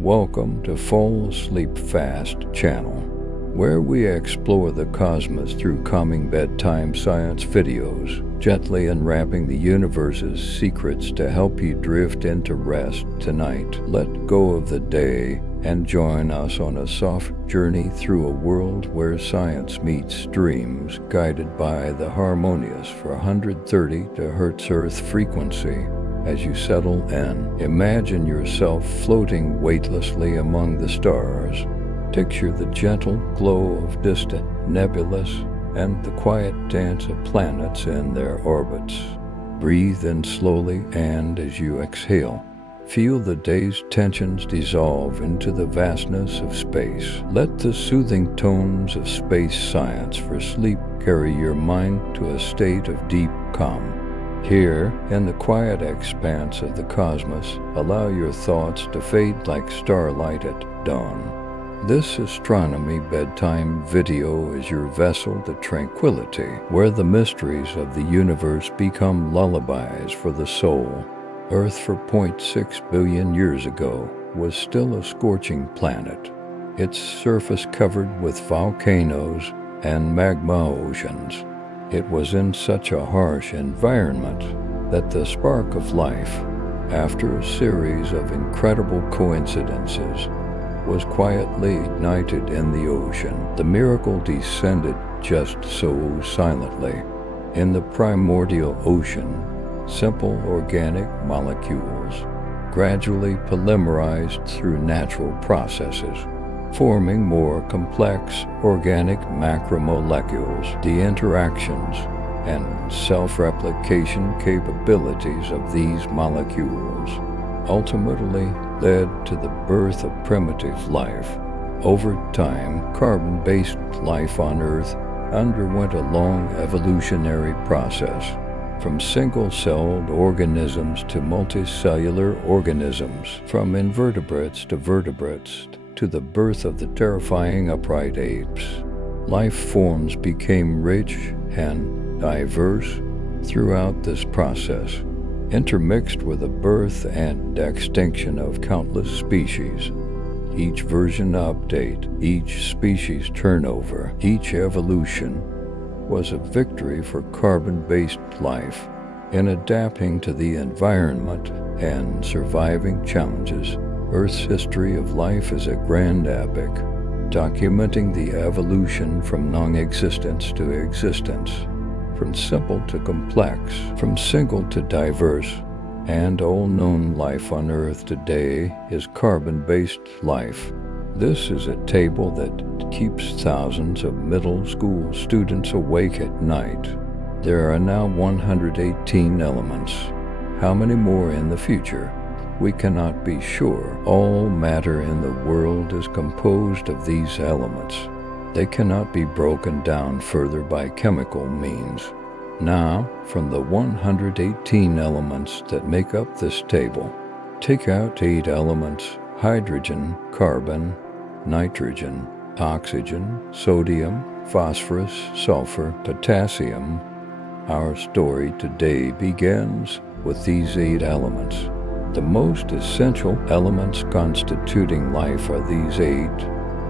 Welcome to Fall Asleep Fast channel, where we explore the cosmos through calming bedtime science videos, gently unwrapping the universe's secrets to help you drift into rest tonight. Let go of the day and join us on a soft journey through a world where science meets dreams, guided by the harmonious 430 Hz Earth frequency. As you settle in, imagine yourself floating weightlessly among the stars. Picture the gentle glow of distant nebulas and the quiet dance of planets in their orbits. Breathe in slowly, and as you exhale, feel the day's tensions dissolve into the vastness of space. Let the soothing tones of space science for sleep carry your mind to a state of deep calm. Here, in the quiet expanse of the cosmos, allow your thoughts to fade like starlight at dawn. This astronomy bedtime video is your vessel to tranquility, where the mysteries of the universe become lullabies for the soul. Earth, 4.6 billion years ago, was still a scorching planet, its surface covered with volcanoes and magma oceans. It was in such a harsh environment that the spark of life, after a series of incredible coincidences, was quietly ignited in the ocean. The miracle descended just so silently. In the primordial ocean, simple organic molecules gradually polymerized through natural processes, forming more complex organic macromolecules. The interactions and self-replication capabilities of these molecules ultimately led to the birth of primitive life. Over time, carbon-based life on Earth underwent a long evolutionary process, from single-celled organisms to multicellular organisms, from invertebrates to vertebrates, to the birth of the terrifying upright apes. Life forms became rich and diverse throughout this process, intermixed with the birth and extinction of countless species. Each version update, each species turnover, each evolution was a victory for carbon-based life. In adapting to the environment and surviving challenges, Earth's history of life is a grand epic, documenting the evolution from non-existence to existence, from simple to complex, from single to diverse, and all known life on Earth today is carbon-based life. This is a table that keeps thousands of middle school students awake at night. There are now 118 elements. How many more in the future? We cannot be sure. All matter in the world is composed of these elements. They cannot be broken down further by chemical means. Now, from the 118 elements that make up this table, take out 8 elements: hydrogen, carbon, nitrogen, oxygen, sodium, phosphorus, sulfur, potassium. Our story today begins with these 8 elements. The most essential elements constituting life are these 8.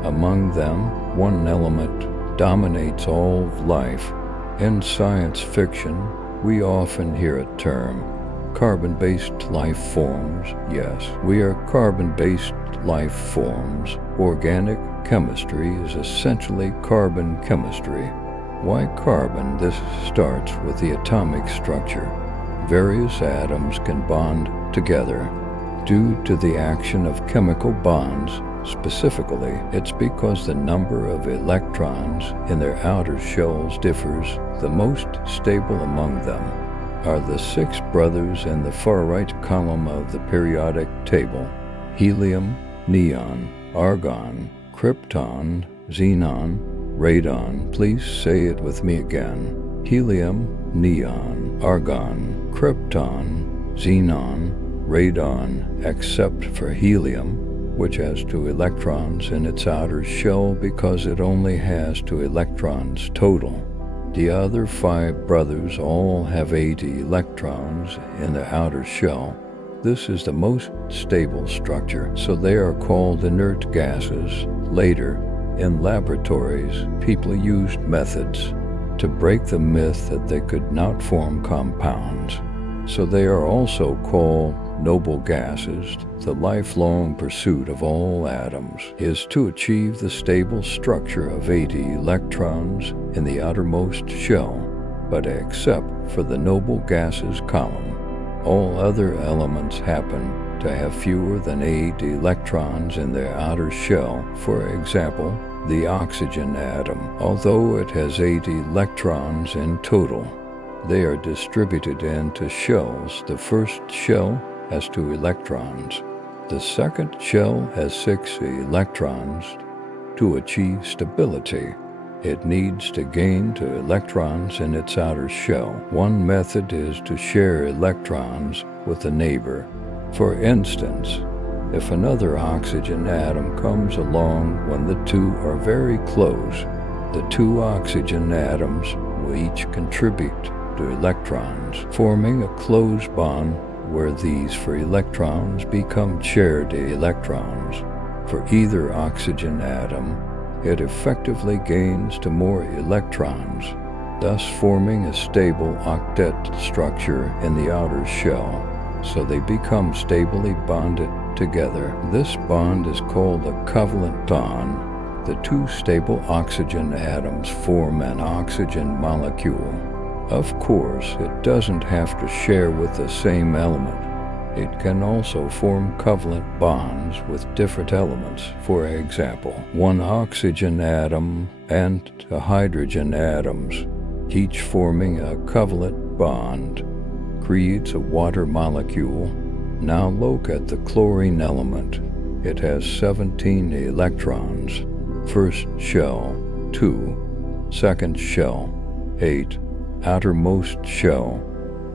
Among them, one element dominates all of life. In science fiction, we often hear a term, carbon-based life forms. Yes, we are carbon-based life forms. Organic chemistry is essentially carbon chemistry. Why carbon? This starts with the atomic structure. Various atoms can bond together due to the action of chemical bonds. Specifically, it's because the number of electrons in their outer shells differs. The most stable among them are the 6 brothers in the far right column of the periodic table: helium, neon, argon, krypton, xenon, radon. Please say it with me again. Helium, neon, argon, krypton, xenon, radon, except for helium, which has 2 electrons in its outer shell because it only has 2 electrons total. The other 5 brothers all have 8 electrons in the outer shell. This is the most stable structure, so they are called inert gases. Later, in laboratories, people used methods to break the myth that they could not form compounds. So they are also called noble gases. The lifelong pursuit of all atoms is to achieve the stable structure of 80 electrons in the outermost shell, but except for the noble gases column, all other elements happen to have fewer than 8 electrons in their outer shell. For example, the oxygen atom, although it has 8 electrons in total, they are distributed into shells. The first shell has 2 electrons. The second shell has 6 electrons. To achieve stability, it needs to gain 2 electrons in its outer shell. One method is to share electrons with a neighbor. For instance, if another oxygen atom comes along when the two are very close, the 2 oxygen atoms will each contribute to electrons, forming a closed bond where these free electrons become shared electrons. For either oxygen atom, it effectively gains 2 more electrons, thus forming a stable octet structure in the outer shell, so they become stably bonded together. This bond is called a covalent bond. The 2 stable oxygen atoms form an oxygen molecule. Of course, it doesn't have to share with the same element. It can also form covalent bonds with different elements. For example, 1 oxygen atom and 2 hydrogen atoms, each forming a covalent bond, creates a water molecule. Now look at the chlorine element. It has 17 electrons. First shell, 2. Second shell, 8. Outermost shell,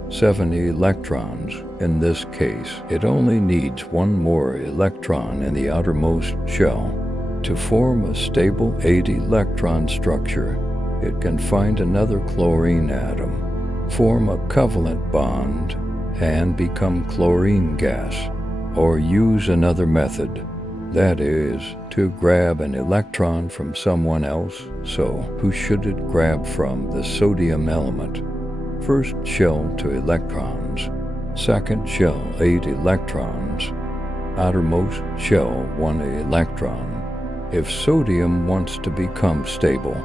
7 electrons. In this case, it only needs 1 more electron in the outermost shell. To form a stable 8-electron structure, it can find another chlorine atom, form a covalent bond, and become chlorine gas, or use another method, that is, to grab an electron from someone else. So, who should it grab from? The sodium element. First shell, 2 electrons. Second shell, 8 electrons. Outermost shell, 1 electron. If sodium wants to become stable,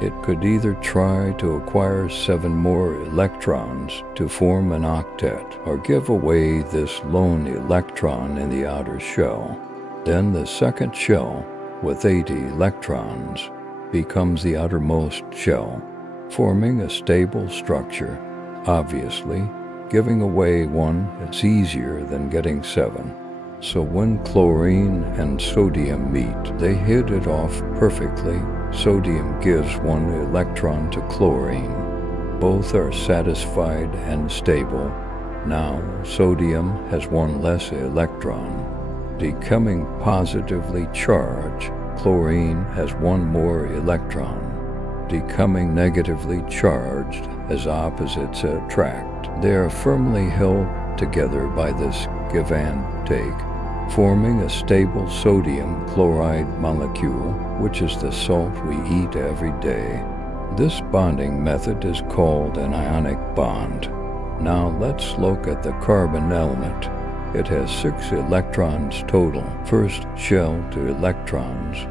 it could either try to acquire 7 more electrons to form an octet, or give away this lone electron in the outer shell. Then the second shell, with 80 electrons, becomes the outermost shell, forming a stable structure. Obviously, giving away 1 is easier than getting 7. So when chlorine and sodium meet, they hit it off perfectly. Sodium gives 1 electron to chlorine. Both are satisfied and stable. Now, sodium has 1 less electron. Becoming positively charged, chlorine has 1 more electron. Becoming negatively charged, as opposites attract, they are firmly held together by this give and take, forming a stable sodium chloride molecule, which is the salt we eat every day. This bonding method is called an ionic bond. Now let's look at the carbon element. It has 6 electrons total. First shell, 2 electrons.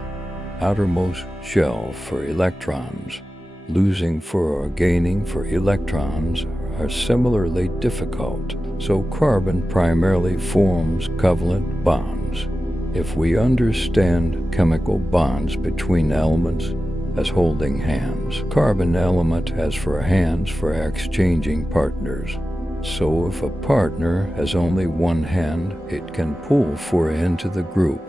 Outermost shell for electrons. Losing for or gaining for electrons are similarly difficult, so carbon primarily forms covalent bonds. If we understand chemical bonds between elements as holding hands, carbon element has for hands for exchanging partners. So if a partner has only 1 hand, it can pull 4 into the group.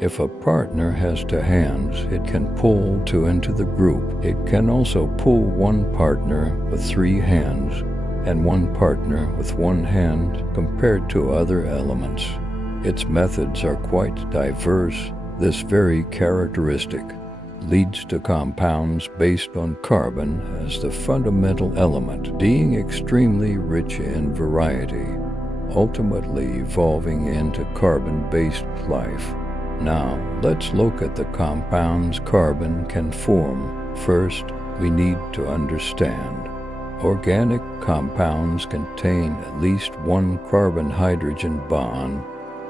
If a partner has 2 hands, it can pull 2 into the group. It can also pull 1 partner with 3 hands and 1 partner with 1 hand compared to other elements. Its methods are quite diverse. This very characteristic leads to compounds based on carbon as the fundamental element, being extremely rich in variety. ultimately evolving into carbon-based life. Now, let's look at the compounds carbon can form. First, we need to understand. Organic compounds contain at least one carbon-hydrogen bond,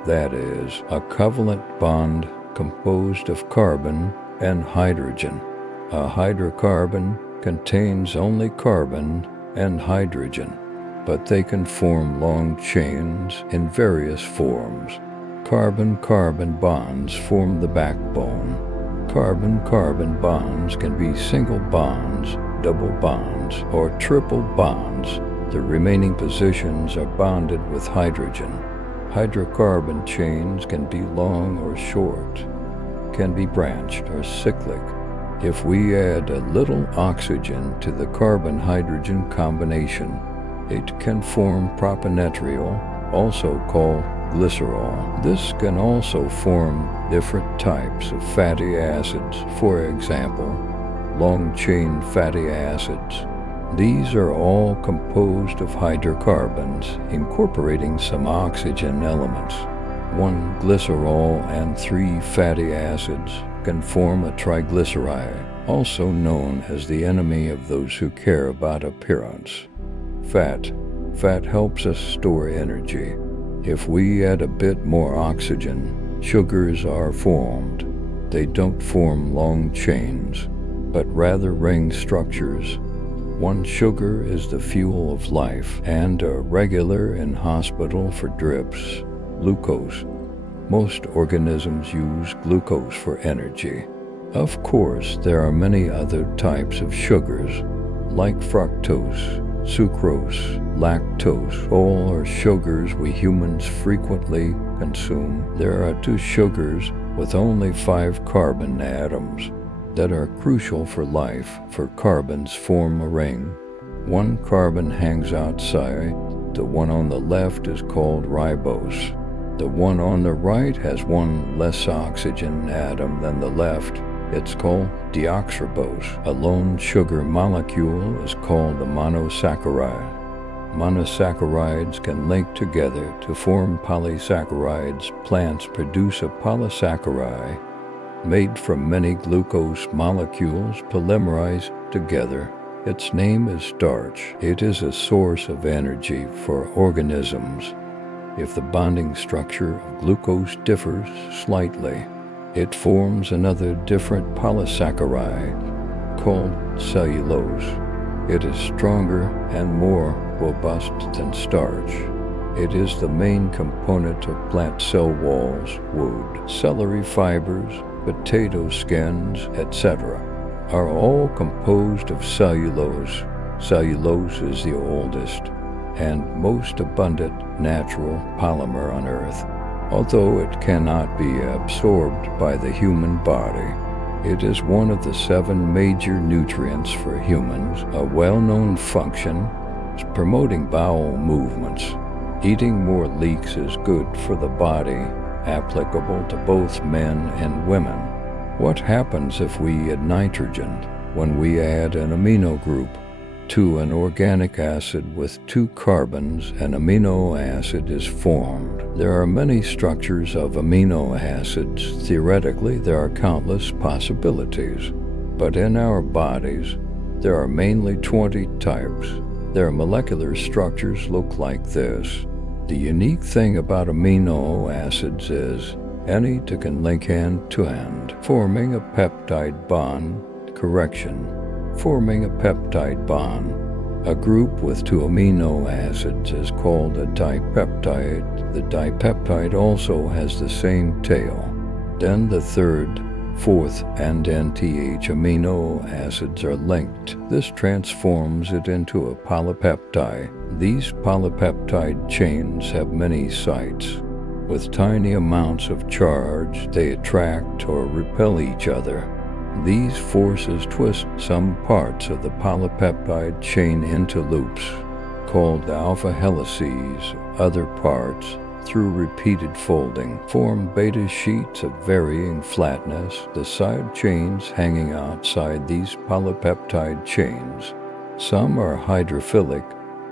that is, a covalent bond composed of carbon and hydrogen. A hydrocarbon contains only carbon and hydrogen, but they can form long chains in various forms. Carbon-carbon bonds form the backbone. Carbon-carbon bonds can be single bonds, double bonds, or triple bonds. The remaining positions are bonded with hydrogen. Hydrocarbon chains can be long or short, can be branched or cyclic. If we add a little oxygen to the carbon-hydrogen combination, it can form propanetriol, also called glycerol. This can also form different types of fatty acids, for example, long-chain fatty acids. These are all composed of hydrocarbons, incorporating some oxygen elements. One glycerol and 3 fatty acids can form a triglyceride, also known as the enemy of those who care about appearance. Fat. Fat helps us store energy. If we add a bit more oxygen, sugars are formed. They don't form long chains, but rather ring structures. One sugar is the fuel of life and a regular in hospital for drips. Glucose. Most organisms use glucose for energy. Of course, there are many other types of sugars, like fructose, sucrose, lactose. All are sugars we humans frequently consume. There are 2 sugars with only 5 carbon atoms that are crucial for life, for carbons form a ring. One carbon hangs outside. The one on the left is called ribose. The one on the right has one less oxygen atom than the left. It's called deoxyribose. A lone sugar molecule is called a monosaccharide. Monosaccharides can link together to form polysaccharides. Plants produce a polysaccharide made from many glucose molecules polymerized together. Its name is starch. It is a source of energy for organisms. If the bonding structure of glucose differs slightly, it forms another different polysaccharide called cellulose. It is stronger and more robust than starch. It is the main component of plant cell walls. Wood, celery fibers, potato skins, etc. are all composed of cellulose. Cellulose is the oldest and most abundant natural polymer on Earth. Although it cannot be absorbed by the human body, it is one of the 7 major nutrients for humans. A well-known function is promoting bowel movements. Eating more leeks is good for the body, applicable to both men and women. What happens if we add nitrogen? When we add an amino group to an organic acid with 2 carbons, an amino acid is formed. There are many structures of amino acids. Theoretically, there are countless possibilities. But in our bodies, there are mainly 20 types. Their molecular structures look like this. The unique thing about amino acids is any 2 can link end to end, forming a peptide bond. Forming a peptide bond. A group with 2 amino acids is called a dipeptide. The dipeptide also has the same tail. Then the 3rd, 4th, and nth amino acids are linked. This transforms it into a polypeptide. These polypeptide chains have many sites. With tiny amounts of charge, they attract or repel each other. These forces twist some parts of the polypeptide chain into loops, called alpha helices. Other parts, through repeated folding, form beta sheets of varying flatness. The side chains hanging outside these polypeptide chains. Some are hydrophilic,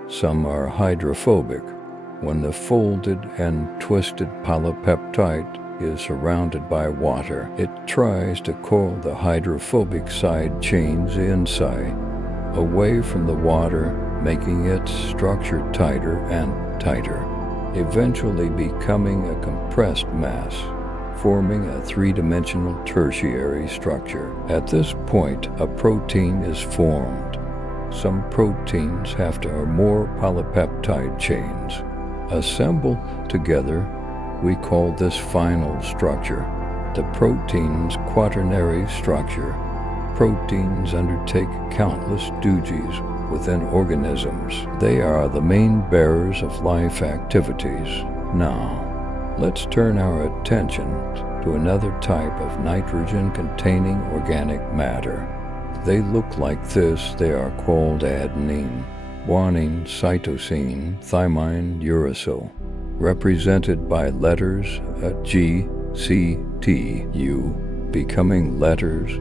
some are hydrophobic. When the folded and twisted polypeptide is surrounded by water, it tries to coil the hydrophobic side chains inside, away from the water, making its structure tighter and tighter, eventually becoming a compressed mass, forming a three-dimensional tertiary structure. At this point, a protein is formed. Some proteins have two or more polypeptide chains assemble together. We call this final structure the protein's quaternary structure. Proteins undertake countless duties within organisms. They are the main bearers of life activities. Now, let's turn our attention to another type of nitrogen-containing organic matter. They look like this. They are called adenine, guanine, cytosine, thymine, uracil, represented by letters G, C, T, U, becoming letters.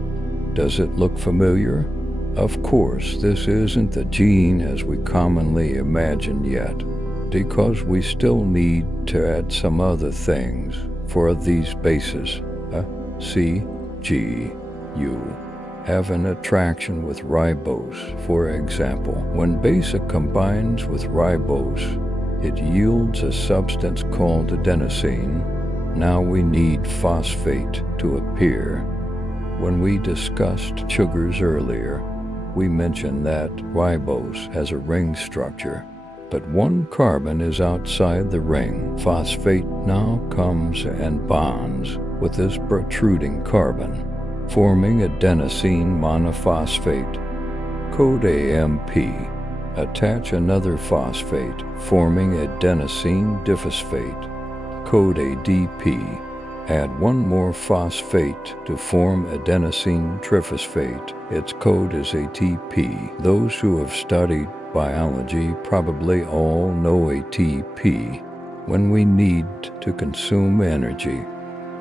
Does it look familiar? Of course, this isn't the gene as we commonly imagine yet, because we still need to add some other things for these bases. C, G, U have an attraction with ribose. For example, when beta combines with ribose, it yields a substance called adenosine. Now we need phosphate to appear. When we discussed sugars earlier, we mentioned that ribose has a ring structure, but one carbon is outside the ring. Phosphate now comes and bonds with this protruding carbon, forming adenosine monophosphate, code AMP. Attach another phosphate, forming adenosine diphosphate, code ADP. Add one more phosphate to form adenosine triphosphate. Its code is ATP. Those who have studied biology probably all know ATP. When we need to consume energy,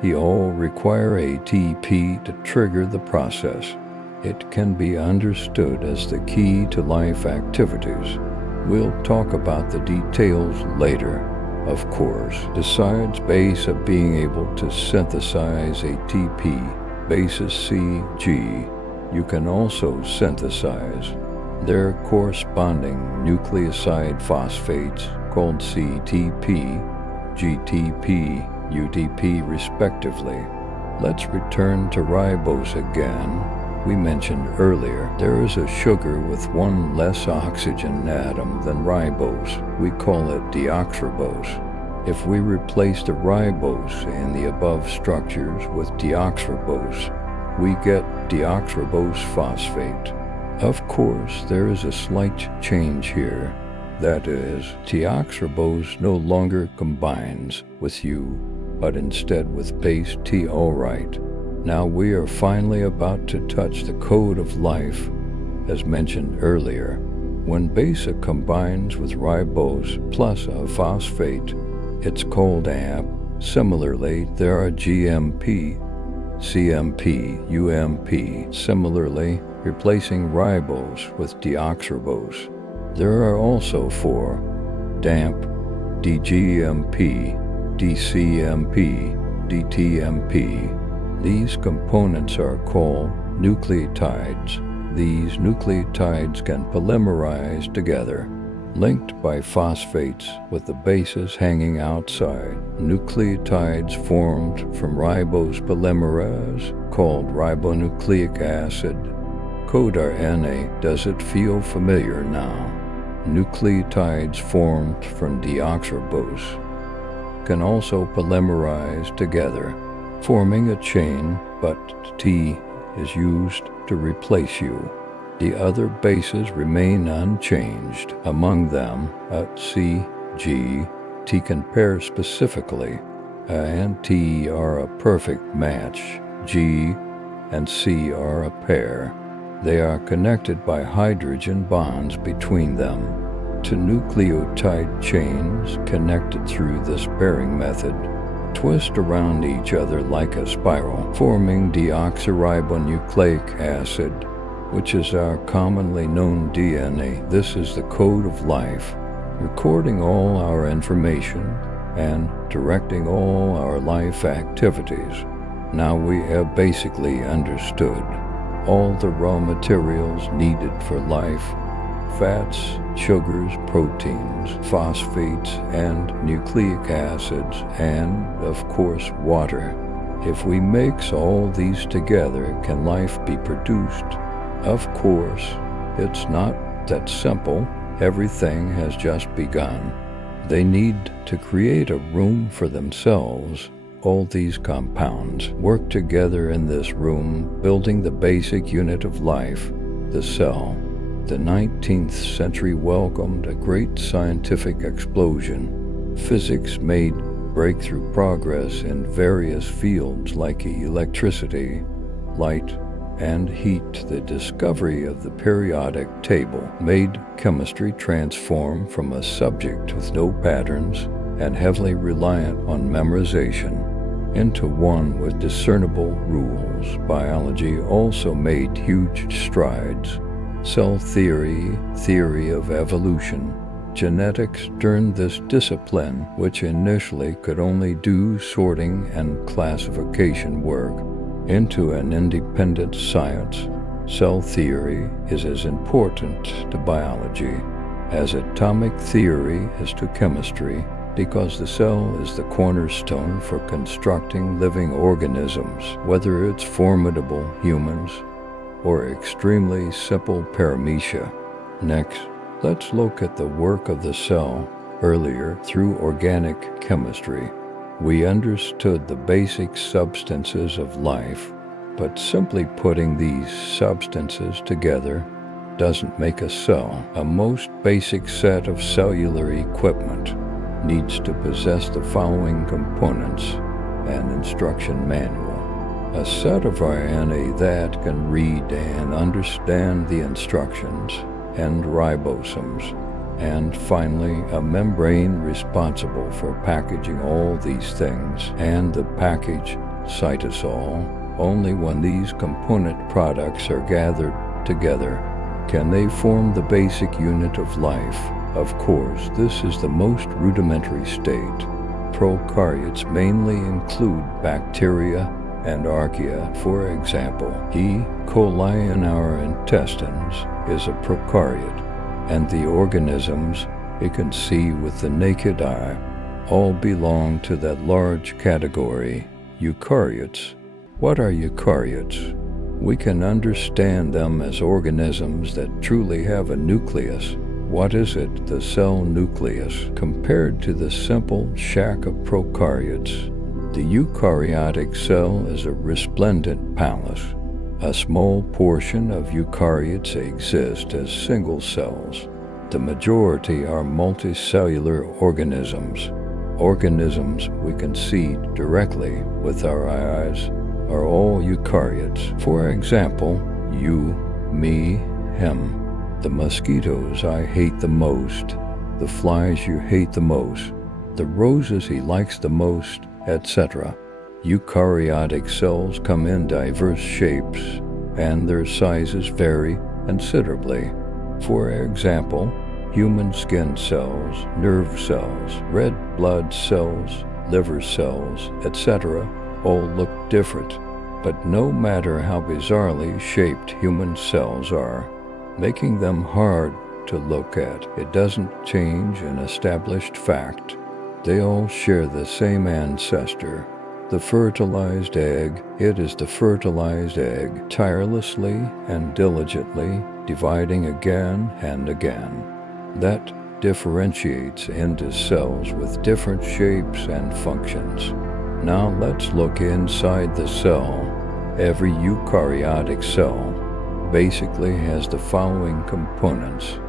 we all require ATP to trigger the process. It can be understood as the key to life activities. We'll talk about the details later. Of course, besides beta being able to synthesize ATP, bases C, G, you can also synthesize their corresponding nucleoside phosphates called CTP, GTP, UTP respectively. Let's return to ribose again. We mentioned earlier there is a sugar with one less oxygen atom than ribose. We call it deoxyribose. If we replace the ribose in the above structures with deoxyribose, we get deoxyribose phosphate. Of course, there is a slight change here. That is, deoxyribose no longer combines with U, but instead with base T. All right. Now we are finally about to touch the code of life. As mentioned earlier, when beta combines with ribose plus a phosphate, it's called AMP. Similarly, there are GMP, CMP, UMP. Similarly, replacing ribose with deoxyribose. There are also four: DAMP, DGMP, DCMP, DTMP. These components are called nucleotides. These nucleotides can polymerize together, linked by phosphates with the bases hanging outside. Nucleotides formed from ribose polymerase called ribonucleic acid, code RNA. Does it feel familiar now? Nucleotides formed from deoxyribose can also polymerize together, forming a chain, but T is used to replace U. The other bases remain unchanged. Among them, C, G, T can pair specifically, and T are a perfect match. G and C are a pair. They are connected by hydrogen bonds between them to nucleotide chains connected through this pairing method. Twist around each other like a spiral, forming deoxyribonucleic acid, which is our commonly known DNA. This is the code of life. recording all our information and directing all our life activities. Now we have basically understood all the raw materials needed for life: fats, sugars, proteins, phosphates, and nucleic acids, and, of course, water. If we mix all these together, can life be produced? Of course, it's not that simple. Everything has just begun. They need to create a room for themselves. All these compounds work together in this room, building the basic unit of life, the cell. The 19th century welcomed a great scientific explosion. Physics made breakthrough progress in various fields like electricity, light, and heat. The discovery of the periodic table made chemistry transform from a subject with no patterns and heavily reliant on memorization into one with discernible rules. Biology also made huge strides. Cell theory, theory of evolution, genetics turned this discipline, which initially could only do sorting and classification work, into an independent science. Cell theory is as important to biology as atomic theory is to chemistry, because the cell is the cornerstone for constructing living organisms, whether it's formidable humans or extremely simple paramecia. Next, let's look at the work of the cell. Earlier, through organic chemistry, we understood the basic substances of life, but simply putting these substances together doesn't make a cell. A most basic set of cellular equipment needs to possess the following components: an instruction manual, a set of RNA that can read and understand the instructions, and ribosomes, and finally a membrane responsible for packaging all these things, and the package cytosol. Only when these component products are gathered together can they form the basic unit of life. Of course, this is the most rudimentary state. Prokaryotes mainly include bacteria and archaea. For example, E. coli in our intestines is a prokaryote, and the organisms it can see with the naked eye all belong to that large category, eukaryotes. What are eukaryotes? We can understand them as organisms that truly have a nucleus. What is it? The cell nucleus. Compared to the simple shack of prokaryotes, the eukaryotic cell is a resplendent palace. A small portion of eukaryotes exist as single cells. The majority are multicellular organisms. Organisms we can see directly with our eyes are all eukaryotes. For example, you, me, him. The mosquitoes I hate the most, the flies you hate the most, the roses he likes the most, etc. Eukaryotic cells come in diverse shapes, and their sizes vary considerably. For example, human skin cells, nerve cells, red blood cells, liver cells, etc. all look different, but no matter how bizarrely shaped human cells are, making them hard to look at, it doesn't change an established fact. They all share the same ancestor, the fertilized egg. It is the fertilized egg, tirelessly and diligently dividing again and again, that differentiates into cells with different shapes and functions. Now let's look inside the cell. Every eukaryotic cell basically has the following components: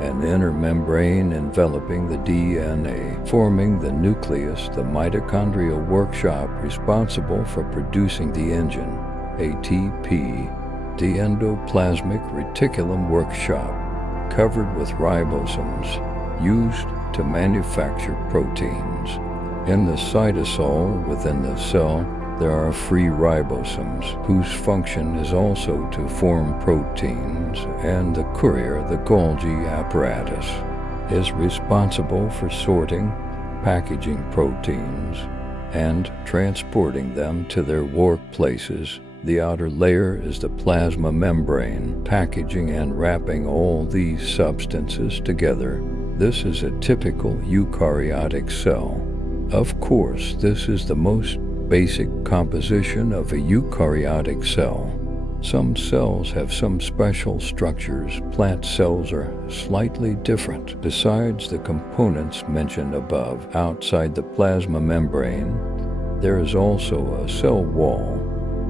an inner membrane enveloping the DNA, forming the nucleus, the mitochondrial workshop responsible for producing the engine, ATP, the endoplasmic reticulum workshop, covered with ribosomes, used to manufacture proteins. In the cytosol within the cell, there are free ribosomes, whose function is also to form proteins, and the courier, the Golgi apparatus. is responsible for sorting, packaging proteins, and transporting them to their workplaces. The outer layer is the plasma membrane, packaging and wrapping all these substances together. This is a typical eukaryotic cell. Of course, this is the most basic composition of a eukaryotic cell. Some cells have some special structures. Plant cells are slightly different. Besides the components mentioned above, outside the plasma membrane, there is also a cell wall,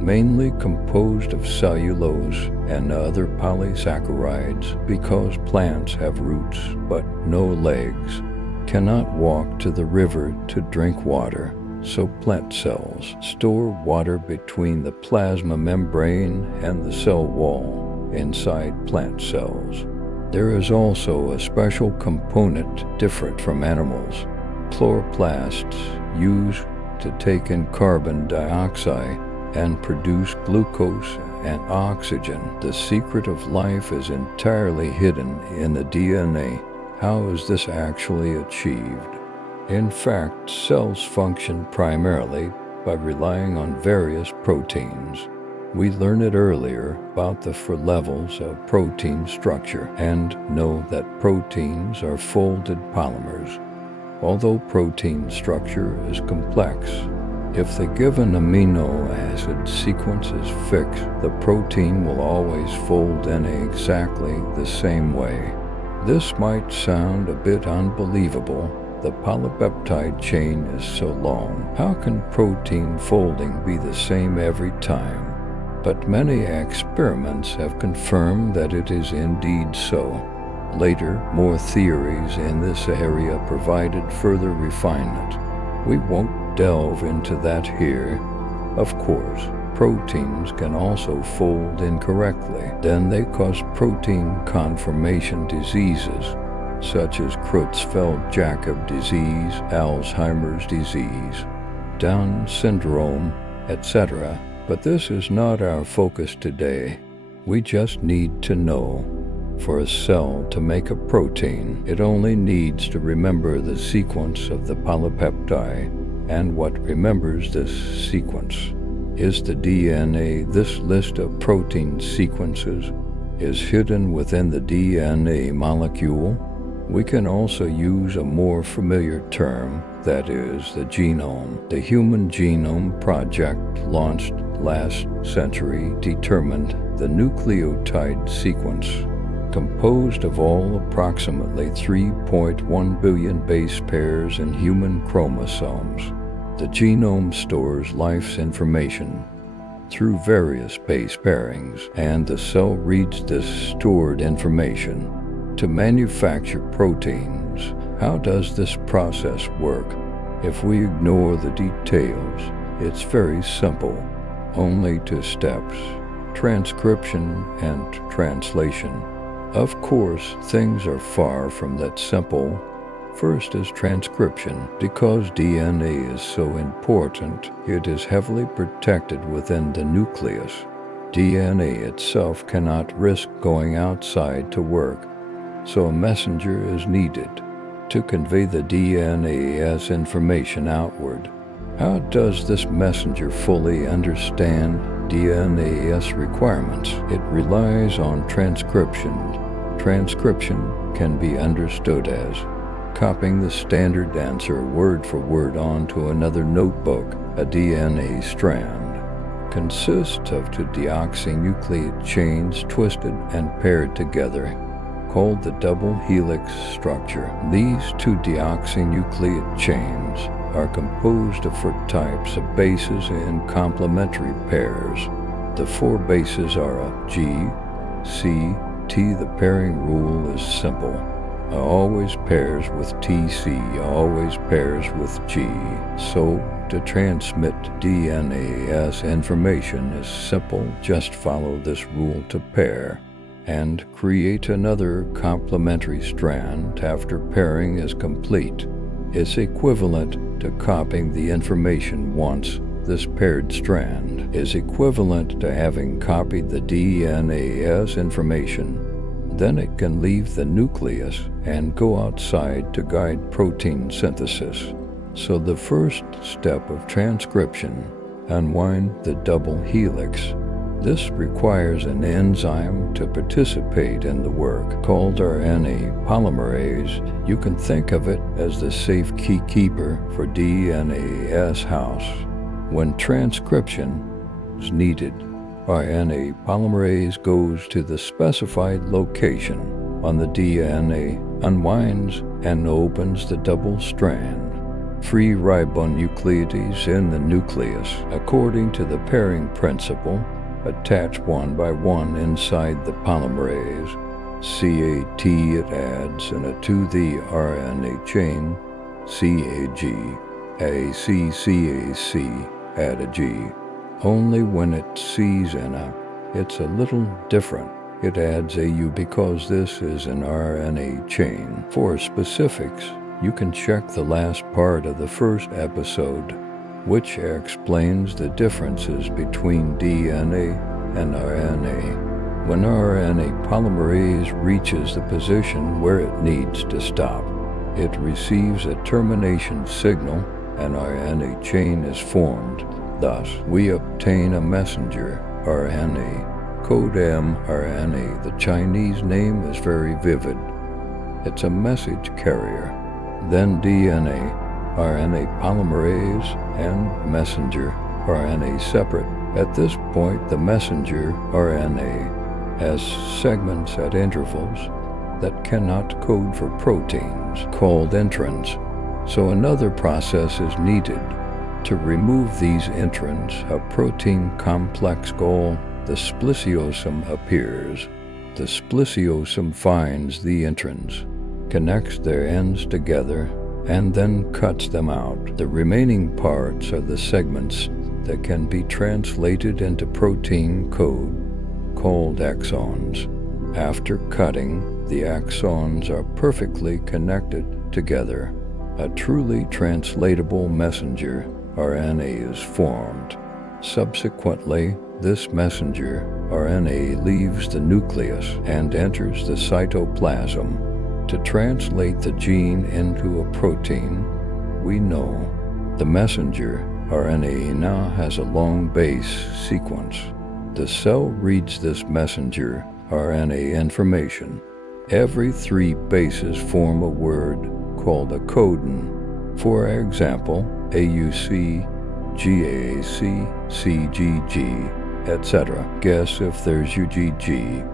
mainly composed of cellulose and other polysaccharides. Because plants have roots but no legs, cannot walk to the river to drink water, so plant cells store water between the plasma membrane and the cell wall inside plant cells. There is also a special component different from animals. Chloroplasts use to take in carbon dioxide and produce glucose and oxygen. The secret of life is entirely hidden in the DNA. How is this actually achieved? In fact, cells function primarily by relying on various proteins. We learned it earlier about the 4 levels of protein structure and know that proteins are folded polymers. Although protein structure is complex, if the given amino acid sequence is fixed, the protein will always fold in exactly the same way. This might sound a bit unbelievable. The polypeptide chain is so long. How can protein folding be the same every time? But many experiments have confirmed that it is indeed so. Later, more theories in this area provided further refinement. We won't delve into that here. Of course, proteins can also fold incorrectly. Then they protein conformation diseases, such as Creutzfeldt-Jakob disease, Alzheimer's disease, Down syndrome, etc. But this is not our focus today. We just need to know. For a cell to make a protein, it only needs to remember the sequence of the polypeptide, and what remembers this sequence is the DNA. This list of protein sequences is hidden within the DNA molecule. We can also use a more familiar term, that is, the genome. The Human Genome Project, launched last century, determined the nucleotide sequence, composed of all approximately 3.1 billion base pairs in human chromosomes. The genome stores life's information through various base pairings, and the cell reads this stored information to manufacture proteins. How does this process work? If we ignore the details, it's very simple. Only 2 steps: transcription and translation. Of course, things are far from that simple. First is transcription. Because DNA is so important, it is heavily protected within the nucleus. DNA itself cannot risk going outside to work, so a messenger is needed to convey the DNA's information outward. How does this messenger fully understand DNA's requirements? It relies on transcription. Transcription can be understood as copying the standard answer word for word onto another notebook. A DNA strand consists of 2 deoxynucleotide chains twisted and paired together, called the double helix structure. These 2 deoxynucleotide chains are composed of 4 types of bases in complementary pairs. The 4 bases are a G, C, T. The pairing rule is simple. A always pairs with TC, always pairs with G. So, to transmit DNA's information is simple. Just follow this rule to pair, and create another complementary strand after pairing is complete. It's equivalent to copying the information once. This paired strand is equivalent to having copied the DNA's information. Then it can leave the nucleus and go outside to guide protein synthesis. So the first step of transcription, unwind the double helix. This requires an enzyme to participate in the work called RNA polymerase. You can think of it as the safe key keeper for DNA's house. When transcription is needed, RNA polymerase goes to the specified location on the DNA, unwinds, and opens the double strand. Free ribonucleotides in the nucleus. According to the pairing principle, attach one by one inside the polymerase. CAT it adds to the RNA chain, CAG, ACCAC, add a G. Only when it C's in it's a little different. It adds a U because this is an RNA chain. For specifics, you can check the last part of the first episode, which explains the differences between DNA and RNA. When RNA polymerase reaches the position where it needs to stop, it receives a termination signal, and RNA chain is formed. Thus, we obtain a messenger RNA, code mRNA. The Chinese name is very vivid. It's a message carrier. Then DNA, RNA polymerase, and messenger RNA separate. At this point, the messenger RNA has segments at intervals that cannot code for proteins, called introns. So another process is needed to remove these introns. A protein complex called the spliciosome appears. The spliciosome finds the introns, connects their ends together, and then cuts them out. The remaining parts are the segments that can be translated into protein code, called exons. After cutting, the exons are perfectly connected together. A truly translatable messenger RNA is formed. Subsequently, this messenger RNA leaves the nucleus and enters the cytoplasm. To translate the gene into a protein, we know the messenger RNA now has a long base sequence. The cell reads this messenger RNA information. Every 3 bases form a word called a codon. For example, AUC, GAC, CGG, etc. Guess if there's UGG.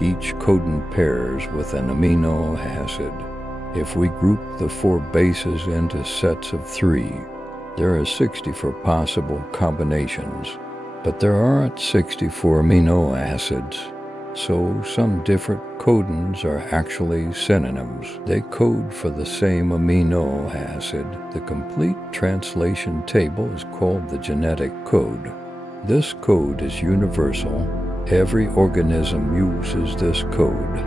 Each codon pairs with an amino acid. If we group the 4 bases into sets of 3, there are 64 possible combinations. But there aren't 64 amino acids, so some different codons are actually synonyms. They code for the same amino acid. The complete translation table is called the genetic code. This code is universal. Every organism uses this code.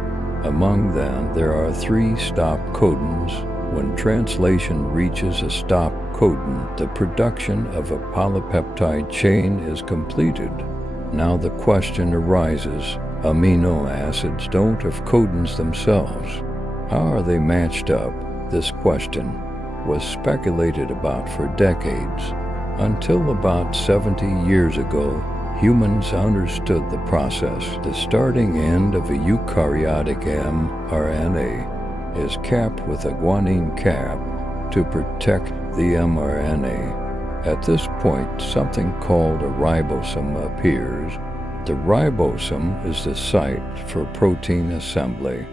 Among them, there are 3 stop codons. When translation reaches a stop codon, the production of a polypeptide chain is completed. Now the question arises, amino acids don't have codons themselves. How are they matched up? This question was speculated about for decades. Until about 70 years ago, humans understood the process. The starting end of a eukaryotic mRNA is capped with a guanine cap to protect the mRNA. At this point, something called a ribosome appears. The ribosome is the site for protein assembly.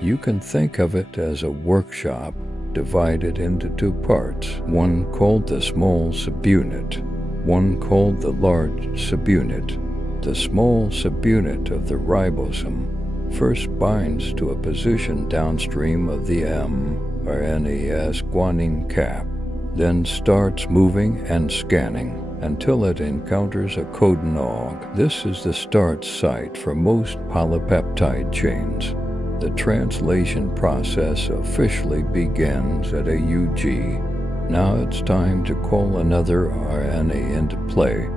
You can think of it as a workshop divided into 2 parts, one called the small subunit, one called the large subunit. The small subunit of the ribosome first binds to a position downstream of the mRNA's guanine cap, then starts moving and scanning until it encounters a codon. This is the start site for most polypeptide chains. The translation process officially begins at a UG. Now it's time to call another RNA into play.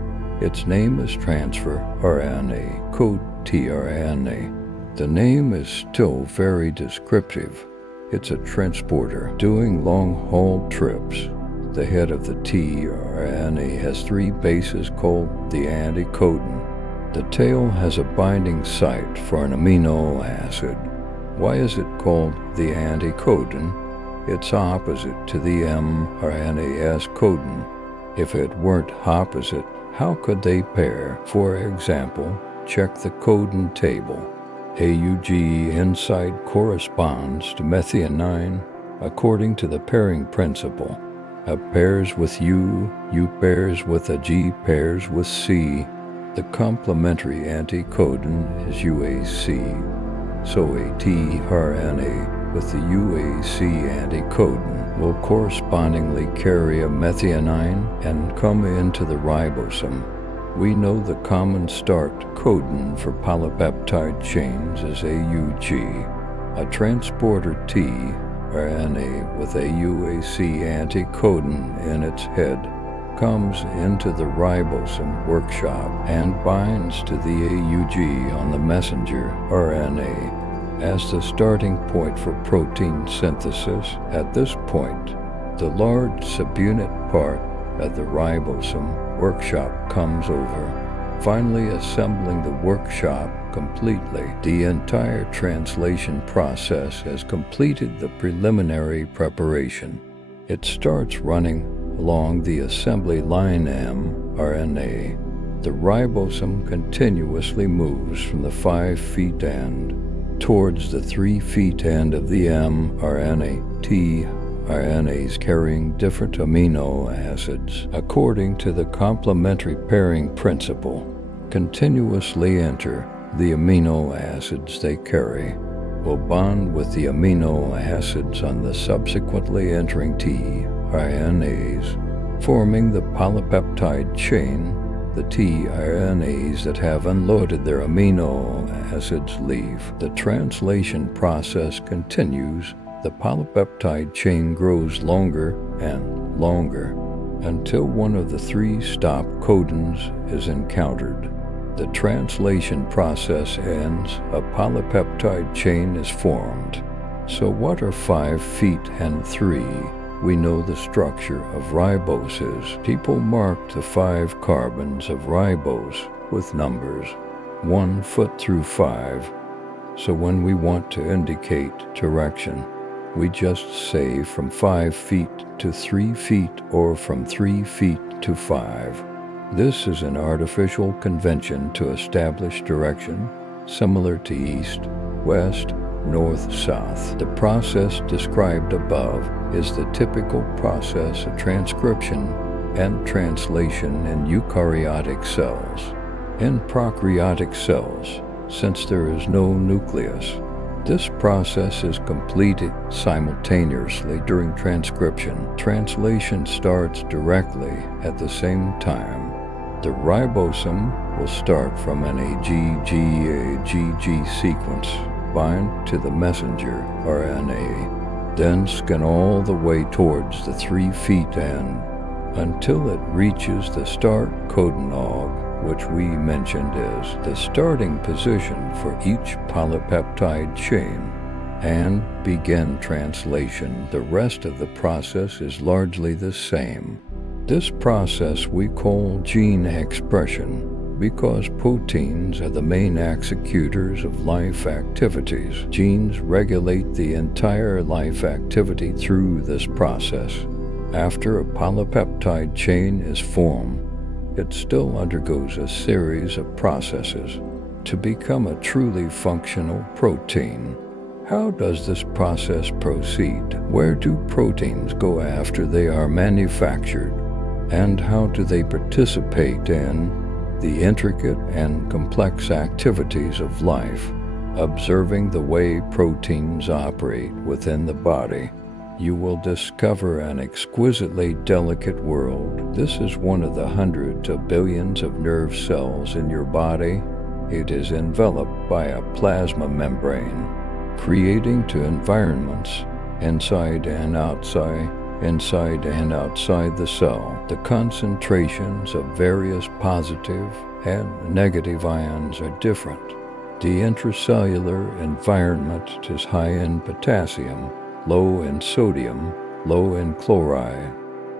Its name is transfer RNA, code tRNA. The name is still very descriptive. It's a transporter doing long-haul trips. The head of the tRNA has 3 bases called the anticodon. The tail has a binding site for an amino acid. Why is it called the anticodon? It's opposite to the mRNA's codon. If it weren't opposite, how could they pair? For example, check the codon table. AUG inside corresponds to methionine according to the pairing principle. A pairs with U pairs with a G pairs with C. The complementary anticodon is UAC, so a tRNA with the UAC anticodon will correspondingly carry a methionine and come into the ribosome. We know the common start codon for polypeptide chains is AUG. A transporter tRNA with a UAC anticodon in its head comes into the ribosome workshop and binds to the AUG on the messenger RNA as the starting point for protein synthesis. At this point, the large subunit part of the ribosome workshop comes over, finally assembling the workshop completely. The entire translation process has completed the preliminary preparation. It starts running along the assembly line mRNA. The ribosome continuously moves from the 5' end towards the 3' end of the mRNA. tRNAs carrying different amino acids according to the complementary pairing principle continuously enter the amino acids they carry will bond with the amino acids on the subsequently entering tRNAs, forming the polypeptide chain. The tRNAs that have unloaded their amino acids leave. The translation process continues. The polypeptide chain grows longer and longer until one of the 3 stop codons is encountered. The translation process ends, a polypeptide chain is formed. So what are 5' and 3? We know the structure of riboses. People mark the 5 carbons of ribose with numbers 1 foot through 5. So when we want to indicate direction, we just say from 5 to 3 or from 3 to 5. This is an artificial convention to establish direction, similar to east, west, north, south. The process described above is the typical process of transcription and translation in eukaryotic cells. In prokaryotic cells, since there is no nucleus, this process is completed simultaneously during transcription. Translation starts directly at the same time. The ribosome will start from an AGG sequence, bind to the messenger RNA, then scan all the way towards the 3' end until it reaches the start codon, which we mentioned is the starting position for each polypeptide chain, and begin translation. The rest of the process is largely the same. This process we call gene expression because proteins are the main executors of life activities. Genes regulate the entire life activity through this process. After a polypeptide chain is formed, it still undergoes a series of processes to become a truly functional protein. How does this process proceed? Where do proteins go after they are manufactured? And how do they participate in the intricate and complex activities of life? Observing the way proteins operate within the body, you will discover an exquisitely delicate world. This is one of the hundreds of billions of nerve cells in your body. It is enveloped by a plasma membrane, creating two environments, inside and outside the cell. The concentrations of various positive and negative ions are different. The intracellular environment is high in potassium, low in sodium, low in chloride.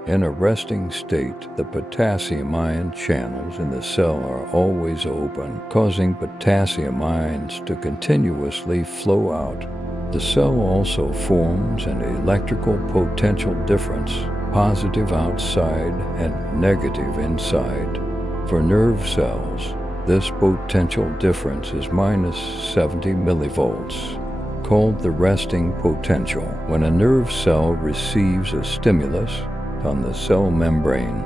In a resting state, the potassium ion channels in the cell are always open, causing potassium ions to continuously flow out. The cell also forms an electrical potential difference, positive outside and negative inside. For nerve cells, this potential difference is minus 70 millivolts, called the resting potential. When a nerve cell receives a stimulus on the cell membrane,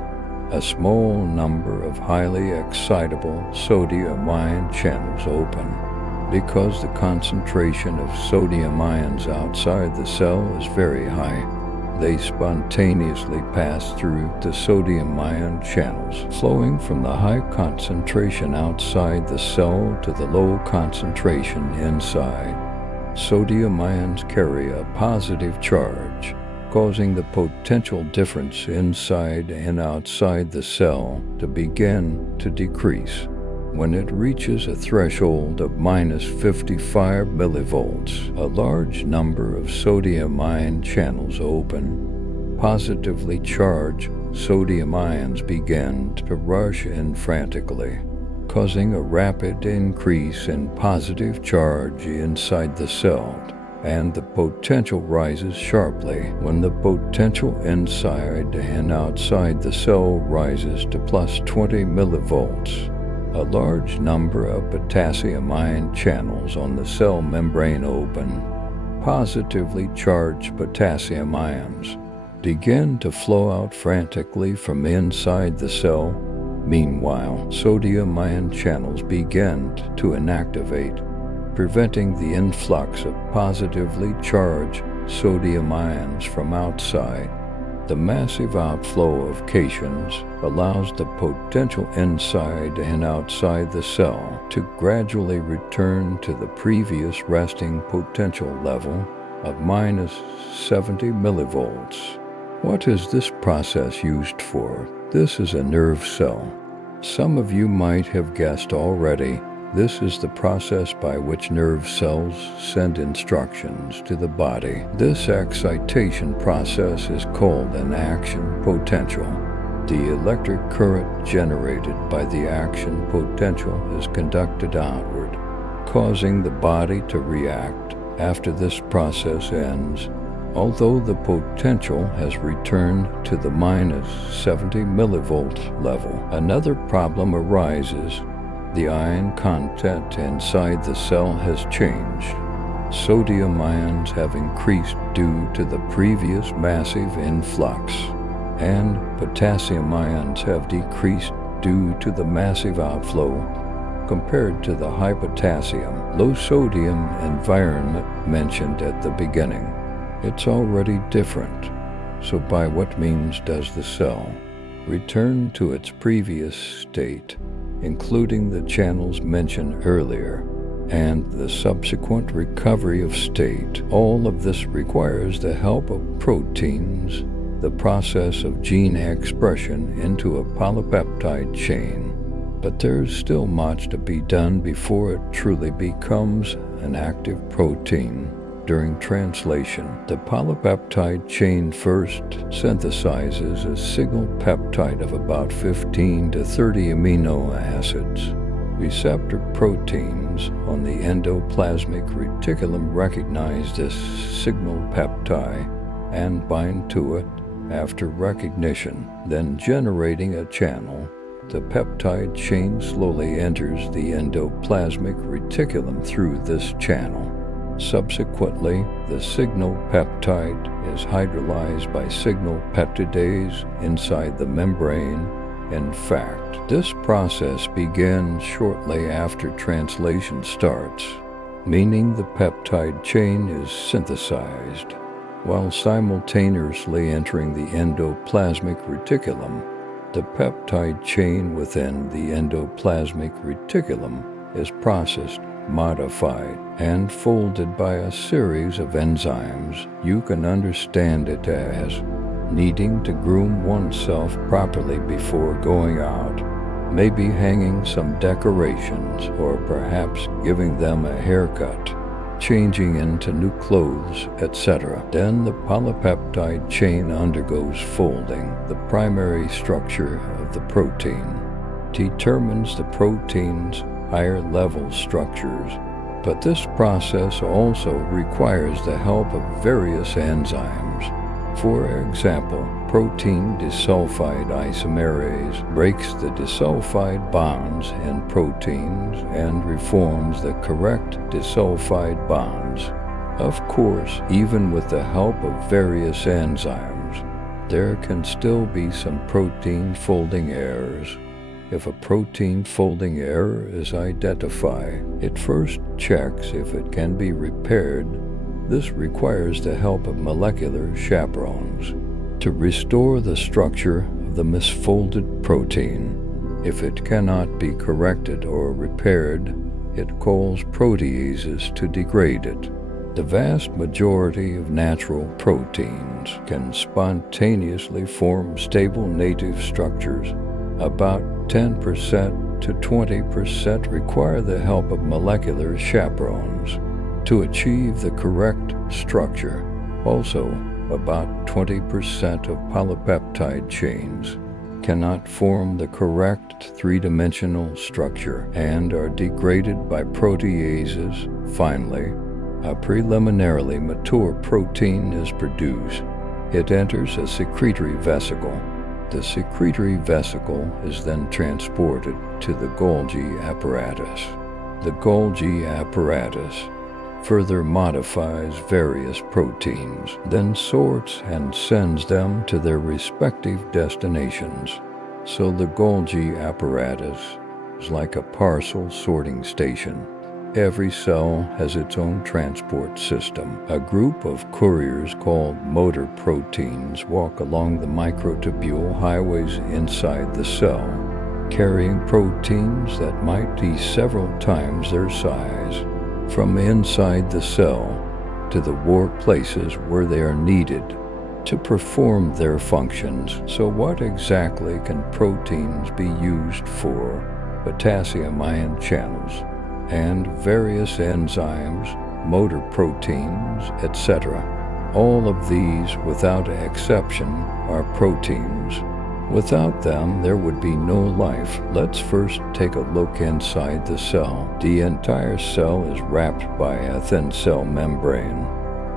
a small number of highly excitable sodium ion channels open. Because the concentration of sodium ions outside the cell is very high, they spontaneously pass through the sodium ion channels, flowing from the high concentration outside the cell to the low concentration inside. Sodium ions carry a positive charge, causing the potential difference inside and outside the cell to begin to decrease. When it reaches a threshold of minus 55 millivolts, a large number of sodium ion channels open. Positively charged sodium ions begin to rush in frantically, causing a rapid increase in positive charge inside the cell, and the potential rises sharply. When the potential inside and outside the cell rises to plus 20 millivolts, a large number of potassium ion channels on the cell membrane open. Positively charged potassium ions begin to flow out frantically from inside the cell. Meanwhile, sodium ion channels begin to inactivate, preventing the influx of positively charged sodium ions from outside. The massive outflow of cations allows the potential inside and outside the cell to gradually return to the previous resting potential level of minus 70 millivolts. What is this process used for? This is a nerve cell. Some of you might have guessed already. This is the process by which nerve cells send instructions to the body. This excitation process is called an action potential. The electric current generated by the action potential is conducted outward, causing the body to react. After this process ends, although the potential has returned to the minus 70 millivolt level, another problem arises. The ion content inside the cell has changed. Sodium ions have increased due to the previous massive influx, and potassium ions have decreased due to the massive outflow. Compared to the high potassium, low sodium environment mentioned at the beginning, it's already different. So by what means does the cell return to its previous state, including the channels mentioned earlier, and the subsequent recovery of state? All of this requires the help of proteins, the process of gene expression into a polypeptide chain. But there's still much to be done before it truly becomes an active protein. During translation, the polypeptide chain first synthesizes a signal peptide of about 15 to 30 amino acids. Receptor proteins on the endoplasmic reticulum recognize this signal peptide and bind to it after recognition, then generating a channel. The peptide chain slowly enters the endoplasmic reticulum through this channel. Subsequently, the signal peptide is hydrolyzed by signal peptidase inside the membrane. In fact, this process begins shortly after translation starts, meaning the peptide chain is synthesized while simultaneously entering the endoplasmic reticulum. The peptide chain within the endoplasmic reticulum is processed, modified, and folded by a series of enzymes. You can understand it as needing to groom oneself properly before going out maybe hanging some decorations or perhaps giving them a haircut, changing into new clothes, etc. Then the polypeptide chain undergoes folding. The primary structure of the protein determines the protein's higher level structures, but this process also requires the help of various enzymes. For example, protein disulfide isomerase breaks the disulfide bonds in proteins and reforms the correct disulfide bonds. Of course, even with the help of various enzymes, there can still be some protein folding errors. If a protein folding error is identified, it first checks if it can be repaired. This requires the help of molecular chaperones to restore the structure of the misfolded protein. If it cannot be corrected or repaired, it calls proteases to degrade it. The vast majority of natural proteins can spontaneously form stable native structures. About 10% to 20% require the help of molecular chaperones to achieve the correct structure. Also, about 20% of polypeptide chains cannot form the correct three-dimensional structure and are degraded by proteases. Finally, a preliminarily mature protein is produced. It enters a secretory vesicle. The secretory vesicle is then transported to the Golgi apparatus. The Golgi apparatus further modifies various proteins, then sorts and sends them to their respective destinations. So the Golgi apparatus is like a parcel sorting station. Every cell has its own transport system. A group of couriers called motor proteins walk along the microtubule highways inside the cell, carrying proteins that might be several times their size, from inside the cell to the workplaces where they are needed to perform their functions. So what exactly can proteins be used for? Potassium ion channels and various enzymes, motor proteins, etc. All of these, without exception, are proteins. Without them, there would be no life. Let's first take a look inside the cell. The entire cell is wrapped by a thin cell membrane.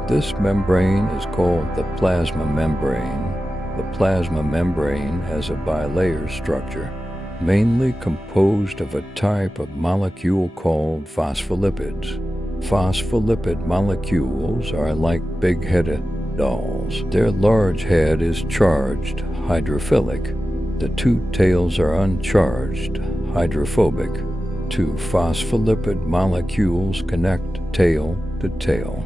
This membrane is called the plasma membrane. The plasma membrane has a bilayer structure, mainly composed of a type of molecule called phospholipids. Phospholipid molecules are like big-headed dolls. Their large head is charged, hydrophilic. The two tails are uncharged, hydrophobic. Two phospholipid molecules connect tail to tail,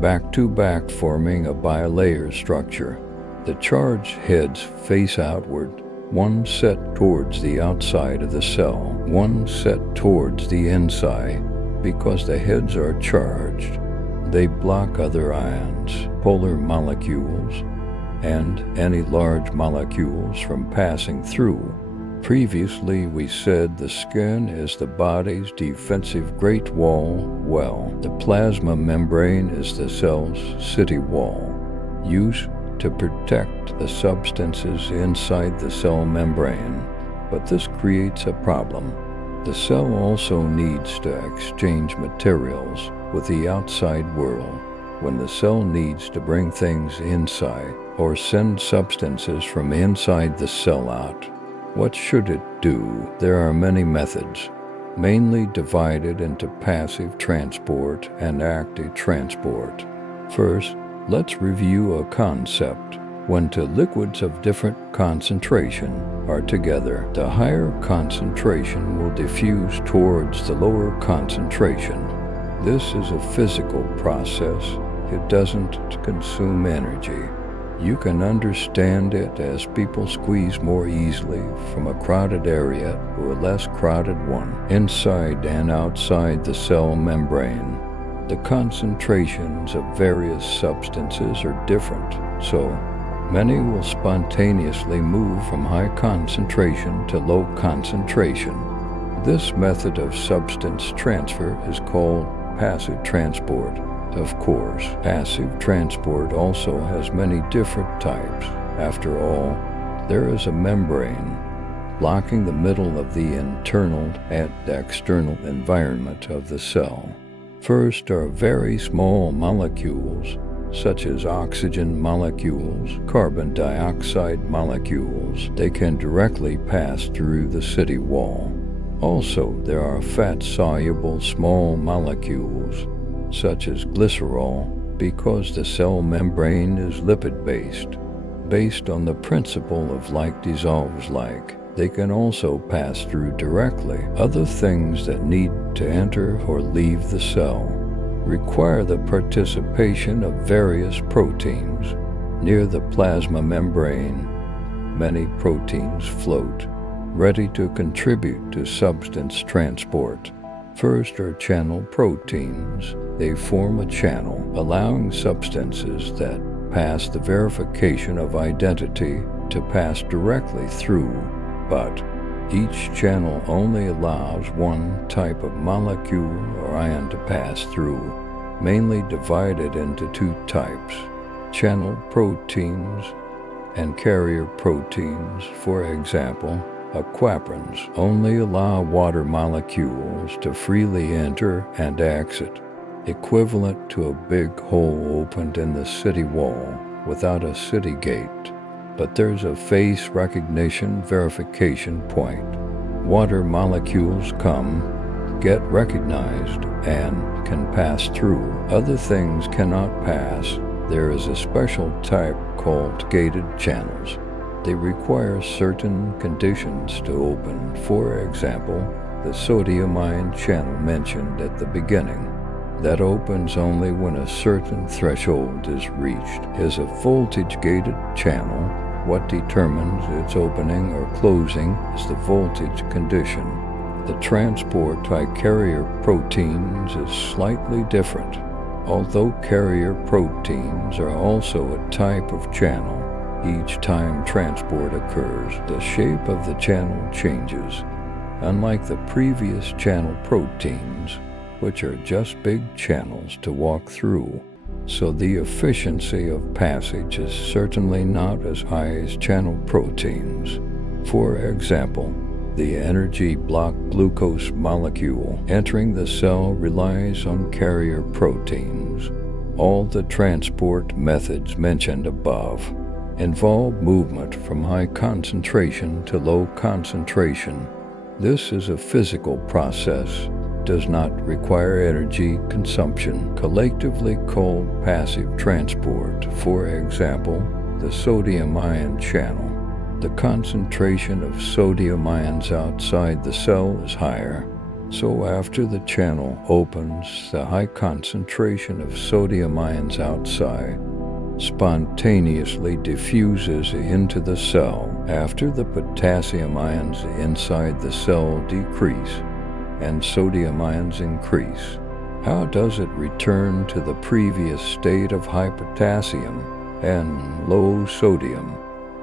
back to back, forming a bilayer structure. The charged heads face outward, one set towards the outside of the cell, one set towards the inside. Because the heads are charged, they block other ions, polar molecules, and any large molecules from passing through. Previously, we said the skin is the body's defensive great wall. Well, the plasma membrane is the cell's city wall, used to protect the substances inside the cell membrane. But this creates a problem. The cell also needs to exchange materials with the outside world. When the cell needs to bring things inside or send substances from inside the cell out, what should it do? There are many methods, mainly divided into passive transport and active transport. First, let's review a concept. When two liquids of different concentration are together, the higher concentration will diffuse towards the lower concentration. This is a physical process. It doesn't consume energy. You can understand it as people squeeze more easily from a crowded area to a less crowded one, inside and outside the cell membrane. The concentrations of various substances are different, so Many will spontaneously move from high concentration to low concentration. This method of substance transfer is called passive transport. Of course, passive transport also has many different types. After all, there is a membrane blocking the middle of the internal and external environment of the cell. First are very small molecules, such as oxygen molecules, carbon dioxide molecules. They can directly pass through the city wall. Also, there are fat-soluble small molecules, such as glycerol, because the cell membrane is lipid-based. Based on the principle of like dissolves like, they can also pass through directly. Other things that need to enter or leave the cell require the participation of various proteins. Near the plasma membrane, many proteins float, ready to contribute to substance transport. First are channel proteins. They form a channel, allowing substances that pass the verification of identity to pass directly through, but each channel only allows one type of molecule or ion to pass through, mainly divided into two types: channel proteins and carrier proteins. For example, aquaporins only allow water molecules to freely enter and exit, equivalent to a big hole opened in the city wall without a city gate. But there's a face recognition verification point. Water molecules come, get recognized, and can pass through. Other things cannot pass. There is a special type called gated channels. They require certain conditions to open. For example, the sodium-ion channel mentioned at the beginning, that opens only when a certain threshold is reached, is a voltage-gated channel. What determines its opening or closing is the voltage condition. The transport by carrier proteins is slightly different. Although carrier proteins are also a type of channel, each time transport occurs, the shape of the channel changes. Unlike the previous channel proteins, which are just big channels to walk through, so the efficiency of passage is certainly not as high as channel proteins. For example, the energy block glucose molecule entering the cell relies on carrier proteins. All the transport methods mentioned above involve movement from high concentration to low concentration. This is a physical process, does not require energy consumption, collectively called passive transport. For example, the sodium-ion channel. The concentration of sodium ions outside the cell is higher, so after the channel opens, the high concentration of sodium ions outside spontaneously diffuses into the cell. After the potassium ions inside the cell decrease and sodium ions increase, how does it return to the previous state of high potassium and low sodium?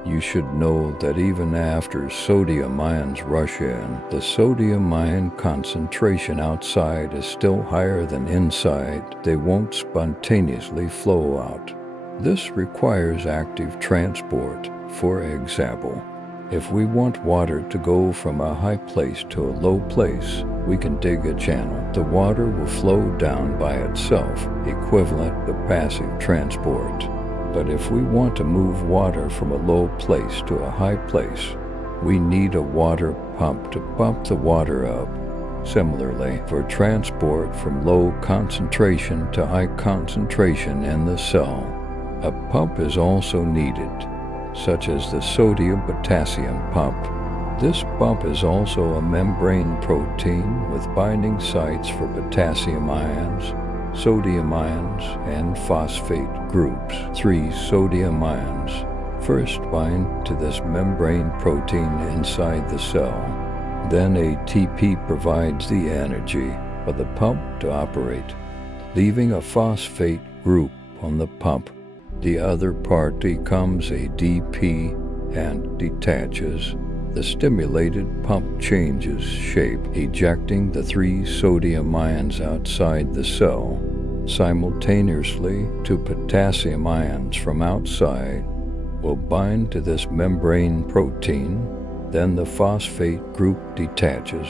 You should know that even after sodium ions rush in, the sodium ion concentration outside is still higher than inside. They won't spontaneously flow out. This requires active transport. For example, if we want water to go from a high place to a low place, we can dig a channel. The water will flow down by itself, equivalent to passive transport. But if we want to move water from a low place to a high place, we need a water pump to pump the water up. Similarly, for transport from low concentration to high concentration in the cell, a pump is also needed, such as the sodium-potassium pump. This pump is also a membrane protein with binding sites for potassium ions, sodium ions, and phosphate groups. 3 sodium ions first bind to this membrane protein inside the cell. Then ATP provides the energy for the pump to operate, leaving a phosphate group on the pump. The other part becomes ADP and detaches. The stimulated pump changes shape, ejecting the 3 sodium ions outside the cell. Simultaneously, 2 potassium ions from outside will bind to this membrane protein. Then the phosphate group detaches.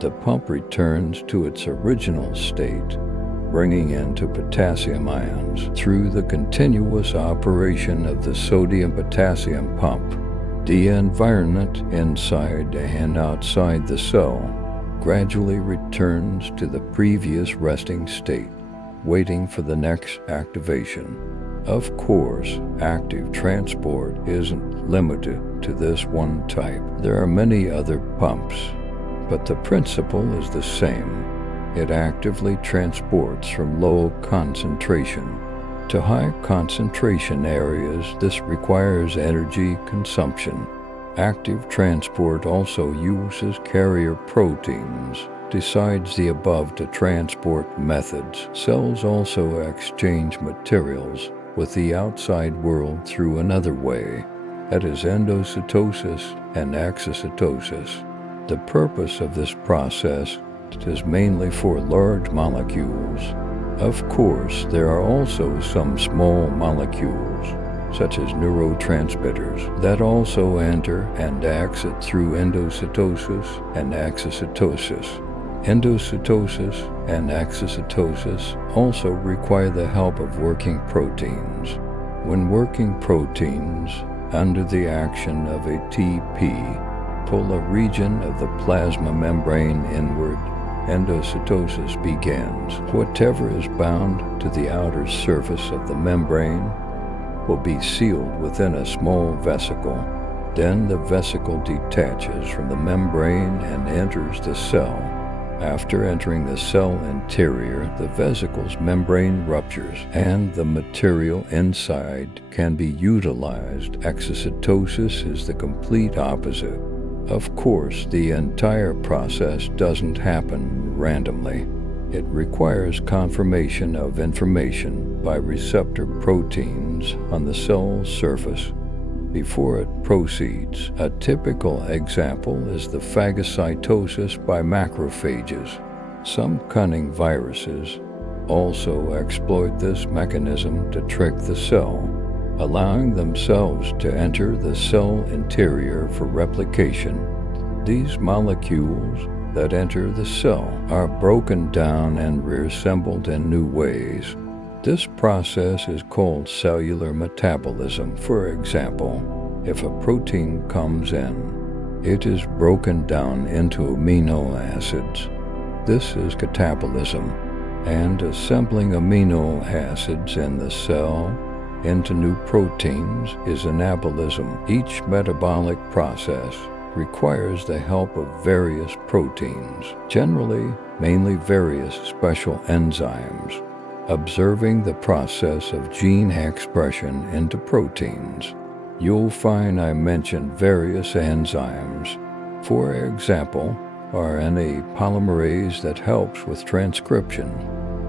The pump returns to its original state, bringing in 2 potassium ions. Through the continuous operation of the sodium-potassium pump, the environment inside and outside the cell gradually returns to the previous resting state, waiting for the next activation. Of course, active transport isn't limited to this one type. There are many other pumps, but the principle is the same. It actively transports from low concentration to high concentration areas. This requires energy consumption. Active transport also uses carrier proteins. Besides the above two transport methods, cells also exchange materials with the outside world through another way, that is endocytosis and exocytosis. The purpose of this process is mainly for large molecules. Of course, there are also some small molecules, such as neurotransmitters, that also enter and exit through endocytosis and exocytosis. Endocytosis and exocytosis also require the help of working proteins. When working proteins, under the action of ATP, pull a region of the plasma membrane inward, endocytosis begins. Whatever is bound to the outer surface of the membrane will be sealed within a small vesicle. Then the vesicle detaches from the membrane and enters the cell. After entering the cell interior, the vesicle's membrane ruptures and the material inside can be utilized. Exocytosis is the complete opposite. Of course, the entire process doesn't happen randomly. It requires confirmation of information by receptor proteins on the cell surface before it proceeds. A typical example is the phagocytosis by macrophages. Some cunning viruses also exploit this mechanism to trick the cell, allowing themselves to enter the cell interior for replication. These molecules that enter the cell are broken down and reassembled in new ways. This process is called cellular metabolism. For example, if a protein comes in, it is broken down into amino acids. This is catabolism, and assembling amino acids in the cell into new proteins is anabolism. Each metabolic process requires the help of various proteins, generally mainly various special enzymes, observing the process of gene expression into proteins. You'll find I mentioned various enzymes. For example, RNA polymerase that helps with transcription,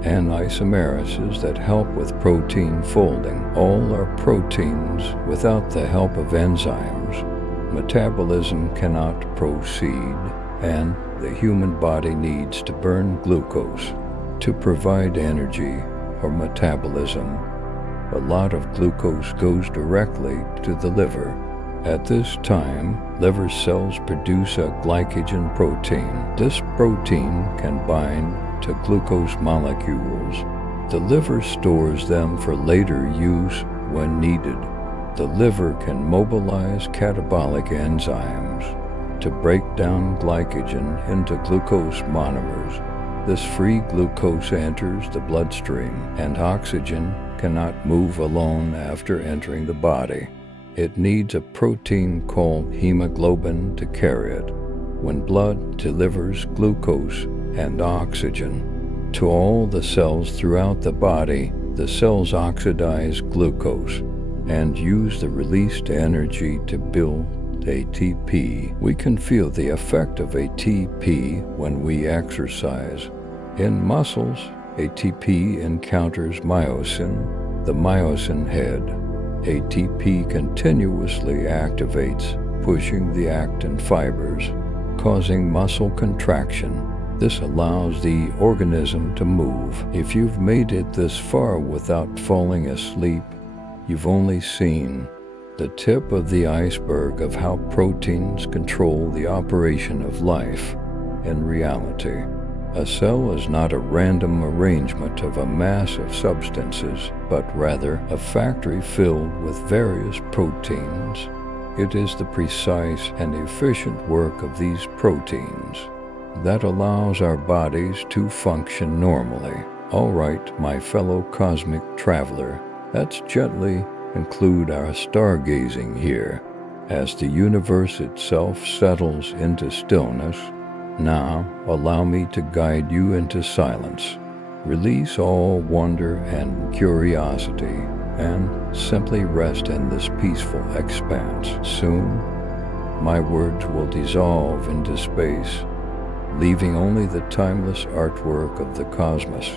and isomerases that help with protein folding. All are proteins without the help of enzymes. Metabolism cannot proceed, and the human body needs to burn glucose to provide energy or metabolism. A lot of glucose goes directly to the liver. At this time, liver cells produce a glycogen protein. This protein can bind to glucose molecules. The liver stores them for later use when needed. The liver can mobilize catabolic enzymes to break down glycogen into glucose monomers. This free glucose enters the bloodstream, and oxygen cannot move alone after entering the body. It needs a protein called hemoglobin to carry it. When blood delivers glucose and oxygen to all the cells throughout the body, the cells oxidize glucose and use the released energy to build ATP. We can feel the effect of ATP when we exercise. In muscles, ATP encounters myosin the myosin head. ATP continuously activates, pushing the actin fibers, causing muscle contraction. This allows the organism to move. If you've made it this far without falling asleep, you've only seen the tip of the iceberg of how proteins control the operation of life. In reality, a cell is not a random arrangement of a mass of substances, but rather a factory filled with various proteins. It is the precise and efficient work of these proteins that allows our bodies to function normally. All right, my fellow cosmic traveler, let's gently conclude our stargazing here. As the universe itself settles into stillness, now allow me to guide you into silence. Release all wonder and curiosity, and simply rest in this peaceful expanse. Soon, my words will dissolve into space, leaving only the timeless artwork of the cosmos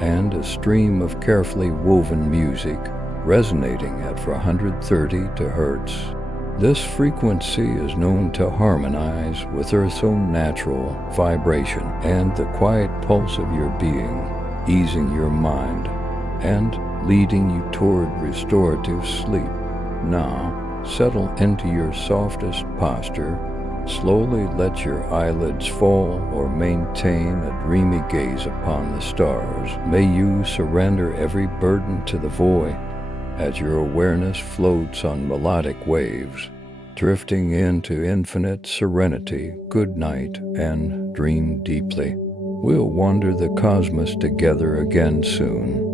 and a stream of carefully woven music resonating at 430 Hz. This frequency is known to harmonize with Earth's own natural vibration and the quiet pulse of your being, easing your mind and leading you toward restorative sleep. Now, settle into your softest posture. Slowly let your eyelids fall or maintain a dreamy gaze upon the stars. May you surrender every burden to the void as your awareness floats on melodic waves, drifting into infinite serenity. Good night and dream deeply. We'll wander the cosmos together again soon.